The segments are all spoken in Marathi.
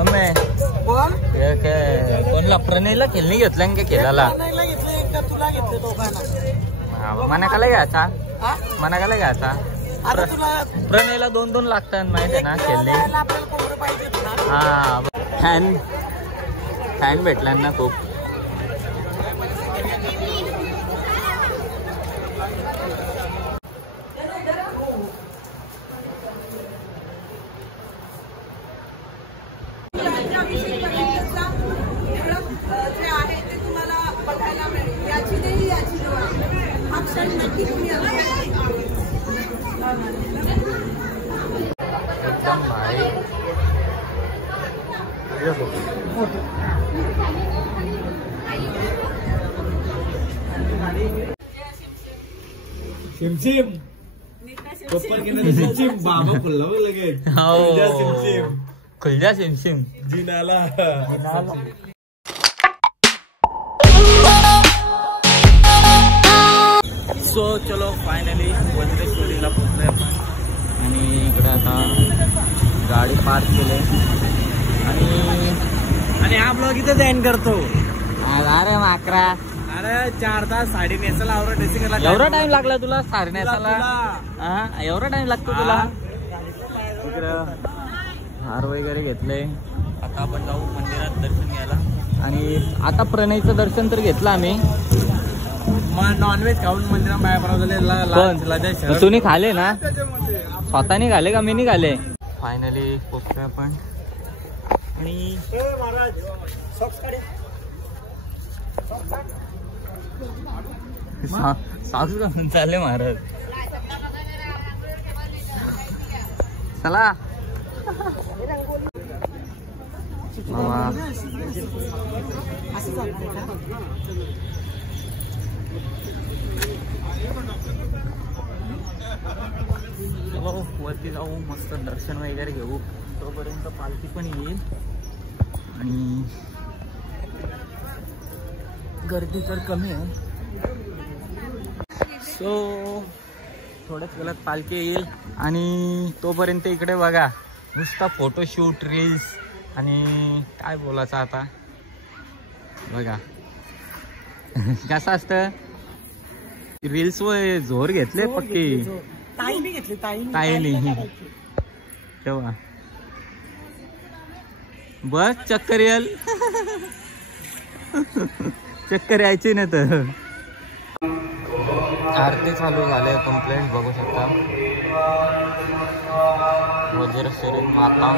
मम्मी कोण कोणला प्रणयला खेळणी घेतलं का खेळायला तुला घेतले दोघांना मनाकाला घ्यायचा मनाकाला घ्यायचा प्रणयला 2-2 लागतात माहिती आहे ना खेळणे हा फॅन भेटला ना खूप एकदम भारी सिमसिम पप्पा के सिमसिम बाबा खुल्ला लगे खुल जा सिमसिम जिनाला सो चलो फायनली वज्रेश्वरीला पोहोचलोय आपण आणि इकडे आता गाडी पार्क केली आणि हा ब्लॉग इथे एंड करतो अरे माकरा अरे 4 तास साडी नेसायला एवढा टाइम लागला तुला साडी नेसायला एवढा टाइम लागतो तुला इकडं हार वगैरे घेतले आता आपण जाऊ मंदिरात दर्शन घ्यायला आणि आता प्रणयचं दर्शन तर घेतलं आम्ही नॉनव्हेज खाऊन मंदिरात बाहेर तुम्ही खाले ना स्वतःने खाले का मी नाही खाले फायनली पोहोचतोय आपण आणि सासू का चालले महाराज चला चलो वरती जाऊ मस्त दर्शन वगैरे घेऊ तोपर्यंत पालखी पण येईल आणि गर्दी तर कमी आहे सो थोड्याच वेळात पालखी येईल आणि तोपर्यंत इकडे बघा नुसता फोटोशूट रील्स आणि काय बोलायचं आता बघा कसं असतं रील्स व जोर घेतले पक्की ताईने घेतली ताईने तेव्हा बस चक्कर येईल चक्कर यायची ना तर आरती चालू झाले कंप्लेंट बघू शकता वज्रेश्वरी माता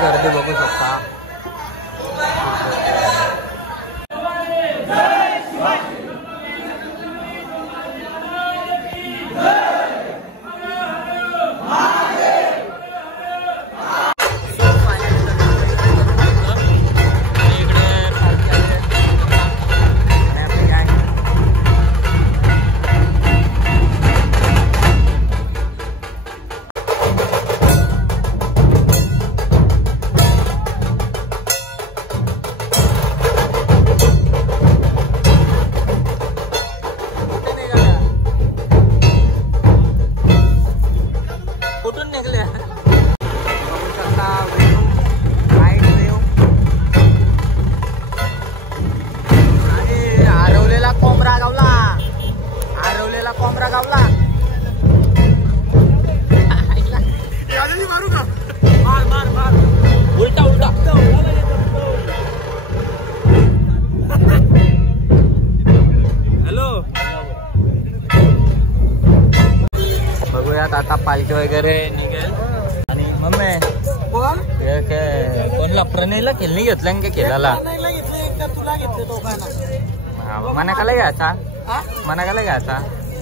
गर्दी बघू शकता आता पालखी वगैरे निघेल आणि मम्मी कोणला प्रणयला खेळणी घेतलं का खेळायला तुला घेतले दोघांना मनाकाला घ्यायचा मनाकाला घ्यायचा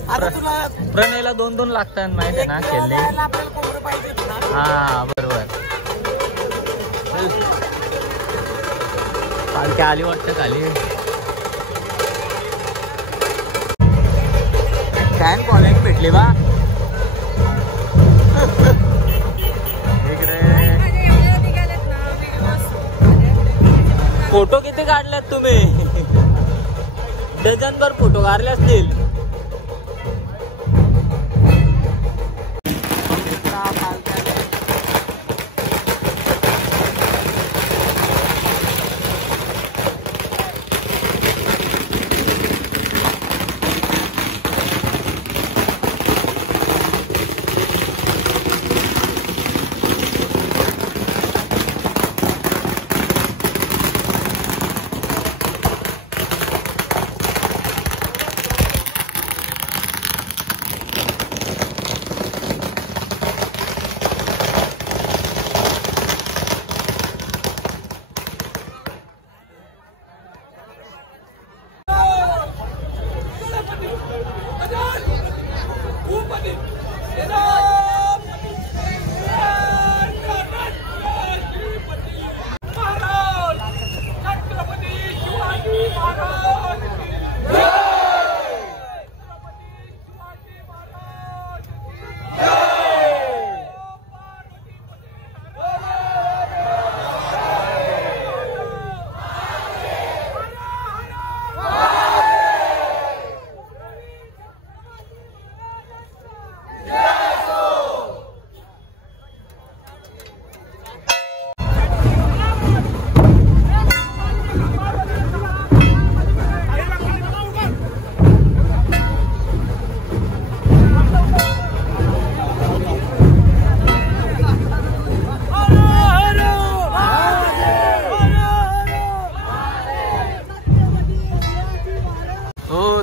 प्रणयला 2-2 लागतात माहिती आहे ना खेळले. हा बरोबर. पालखी आली वाटतं खाली. फॅन फॉलोइंग भेटली बा इकडे. फोटो किती काढल्यात तुम्ही? डझनभर फोटो काढले असतील.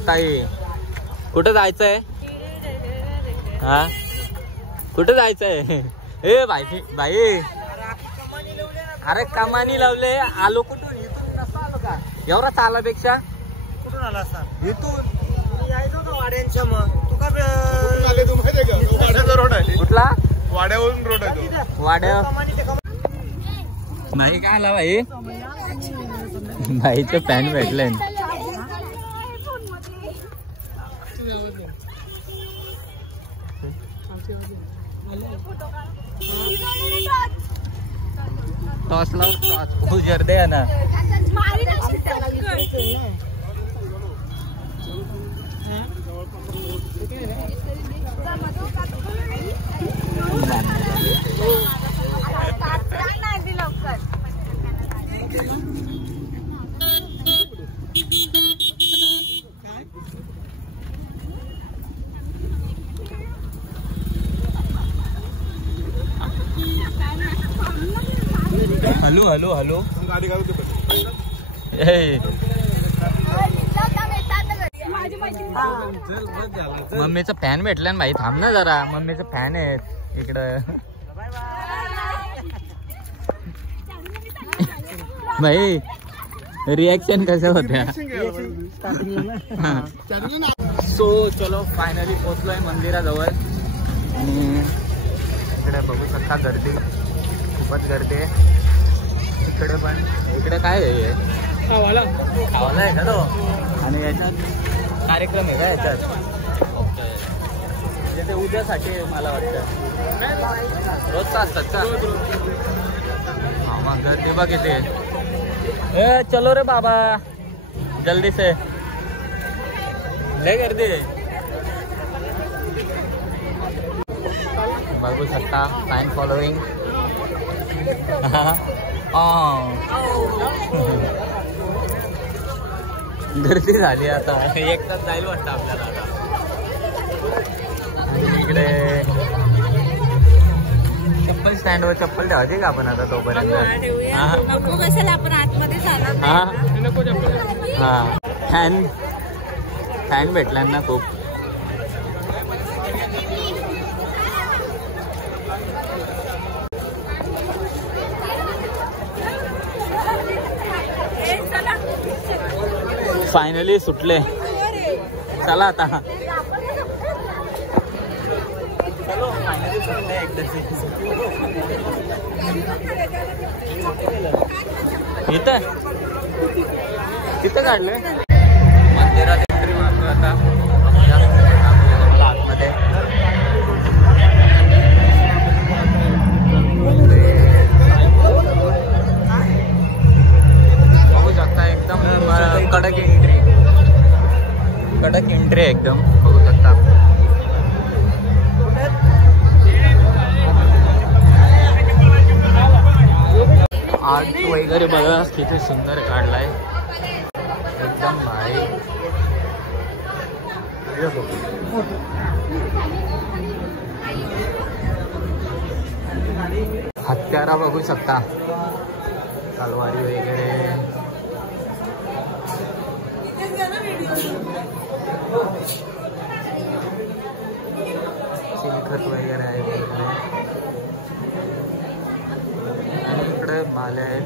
ताई कुठं जायचंय? हा कुठं जायचंय? ए भाई बाई अरे कमानी लावले. आलो कुठून? इथून नसतो आलो का? एवढा चालापेक्षा कुठून आला असता? इथून यायचो का वाड्यांच्या? मग तू का रोड आहे कुठला? वाड्यावरून रोड आहे. वाड्या नाही का आला भाई? भाईचं पॅन भेटलंय. टॉस लाव टॉस उजर दे ना. हॅलो हॅलो हॅलो गाडी मम्मीचा फॅन भेटला ना भाई. थांब ना जरा. मम्मीचा फॅन आहे इकडं. भाई रिएक्शन कशा होत्या? सो चलो फायनली पोहोचलोय मंदिराजवळ. आणि इकडे बघू शकता गर्दी खूपच गर्दी आहे इकडे. पण इकडे काय आहे? खावाला आहे का तो? आणि याच्यात कार्यक्रम आहे का याच्यात? ते उद्यासाठी मला वाटतं रोजचा असतात का? हा मग गर्दी बघ इथे. ए चलो रे बाबा जल्दी से. लय गर्दी बघू शकता. Fan following. गर्दी झाली आता. एक तास जाईल वाटतं आपल्याला आता. इकडे चप्पल स्टँड वर चप्पल ठेवायची का आपण आता तोपर्यंत? हा फॅन भेटला ना खूप. फायनली सुटले. चला आता पाण्याची सुटले एकदा इथं तिथं काढलंय मंदिरात एंट्री मारतो आता आतमध्ये बघू शकता एकदम कडक एंट्री एकदम बघू शकता. आर्ट वगैरे बघा किती सुंदर काढलाय एकदम भारी. हत्यारा बघू शकता तलवारी वगैरे चिलखत वगैरे आहे आणि इकडे भाले आहेत.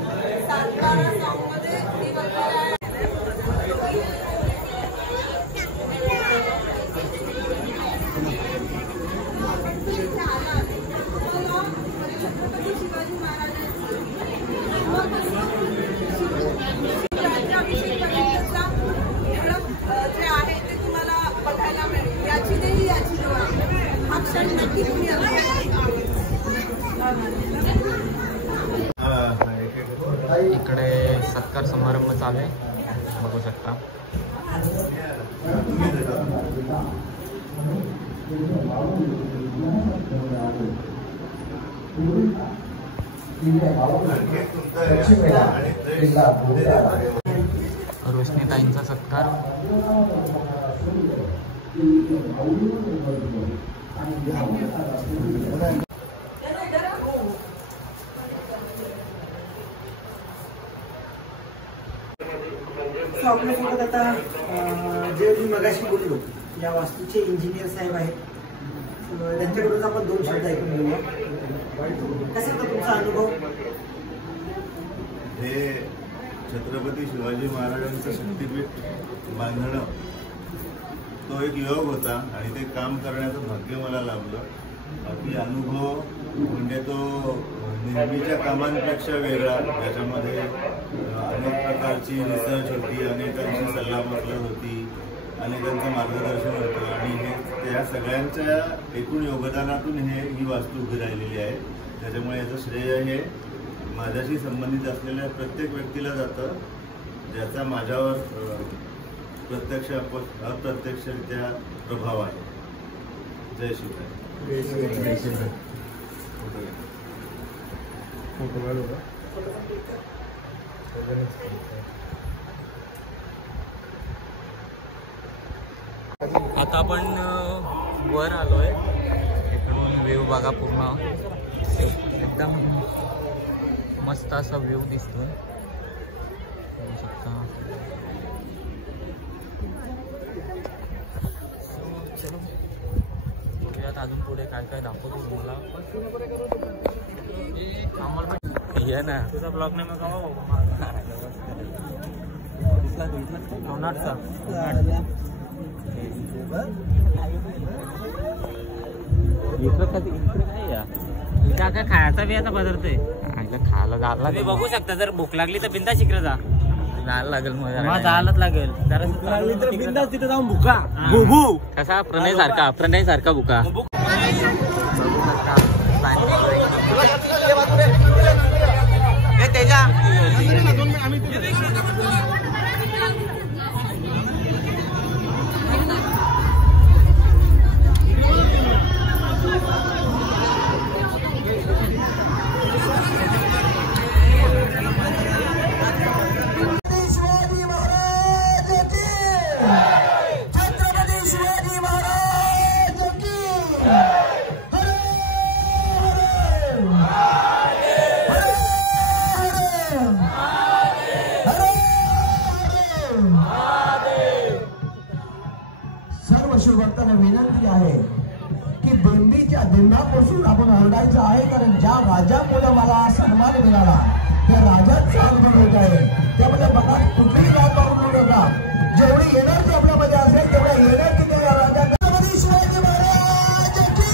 इकडे सत्कार समारंभ चालू आहे बघू शकता. रोशनीताईंचा सत्कार. आपल्यासोबत आता जे मी मगाशी बोललो या वास्तूचे इंजिनियर साहेब आहेत, त्यांच्याकडून आपण 2 शब्द ऐकून घेऊया. कसा होता तुमचा अनुभव? हे छत्रपती शिवाजी महाराजांचं शक्तीपीठ बांधणं तो एक योग होता आणि ते काम करण्याचं भाग्य मला लाभलं. बाकी अनुभव म्हणजे तो नेहमीच्या कामांपेक्षा वेगळा. त्याच्यामध्ये अनेक प्रकारची रिसर्च होती, अनेकांची सल्लामसलत होती, अनेकांचं मार्गदर्शन होतं आणि हे त्या सगळ्यांच्या एकूण योगदानातून ही वास्तू उभी राहिलेली आहे. त्याच्यामुळे याचं श्रेय हे माझ्याशी संबंधित असलेल्या प्रत्येक व्यक्तीला जातं ज्याचा माझ्यावर प्रत्यक्ष अप्रत्यक्षरित्या प्रभाव आहे. जय शिवराय. आता आपण वर आलोय. इकडून व्ह्यू बघा पूर्ण एकदम मस्त असा व्ह्यू दिसतोय बघू शकता. चलो बघूयात अजून पुढे काय काय दाखवतो तुम्हाला. ये ना तुझा ब्लॉग नाही मग इकडे काय खायचा बियाचा पदार्थ आहे खायला जायला बघू शकता. जर भूक लागली तर बिंदा शिकरा जायला लागेल. मग जायलाच लागेल जरा बिंदा तिथे जाऊन भुका कसा प्रणय सारखा भुका बघू शकता. शिवभक्तांना विनंती आहे की बेंबीच्या दिंडापासून आपण ओरडायचं आहे, कारण ज्या राजामुळे मला सन्मान मिळाला त्या राजाचा अनुभव होत आहे. त्यामुळे बघा कुठलीही बाब पाहून नका. जेवढी एनर्जी आपल्यामध्ये असेल तेवढ्या एनर्जीने या राजा छत्रपती शिवाजी महाराज की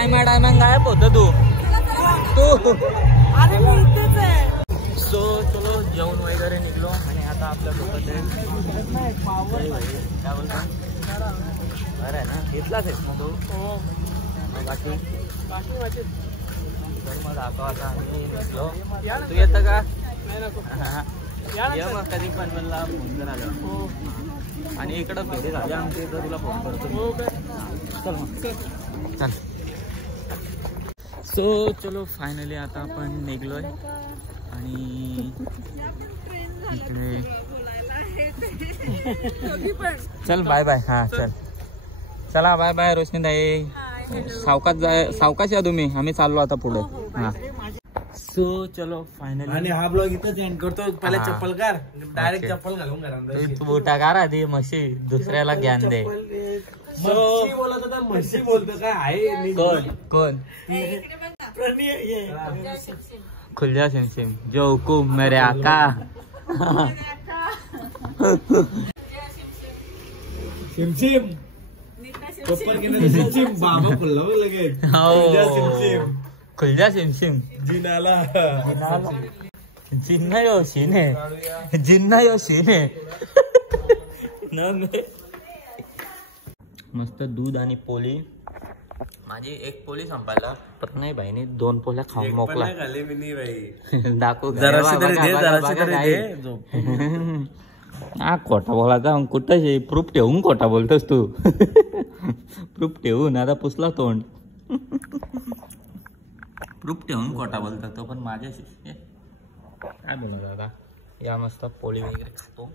टायमा गायब होत तू सो चलो जेवण वगैरे निघलो आणि आता आपल्या सोबत काय बोलतो बरं आहे ना घेतलाच आहेस मग तू बाकी मग दाखव आता तू येतं का मग कधी पण मला फोन कर आलं आणि इकडं भेटी झाली आमच्या इथं तुला फोन करतो चल मग चल सो चलो फायनली आता आपण निघलोय आणि इकडे चल बाय बाय हा चल चला बाय बाय रोशनी ताई सावकाश या तुम्ही आम्ही चाललो आता पुढे हा सो चलो फायनली आणि हा ब्लॉग इथंच एंड करतो पहिले चप्पल काढ डायरेक्ट चप्पल घालून घरात तू बोटा काढा ती म्हशी दुसऱ्याला ज्ञान दे म्हशी बोलत होता म्हशी बोलतो काय आहे कोण खुल जा सिम सिम जो हुकुम मेरे आका सिमसिम चप्पल घेणार सिमसिम बाबा खुल्ला लगेच खुल जा सिम सिम जिनाला जिन्ना यो शीने मस्त दूध आणि पोळी माझी एक पोळी संपायला प्रणय भाईने 2 पोळ्या खाऊन मोकला दाखव हा खोटा बोलायचा कुठं प्रूफ ठेवून खोटा बोलतोस तू प्रूफ ठेवून आता पुसला तोंड प्रूफ ठेवून खोटा बोलतो तो पण माझ्याशी काय बोलत दादा या मस्त पोळी वगैरे खातो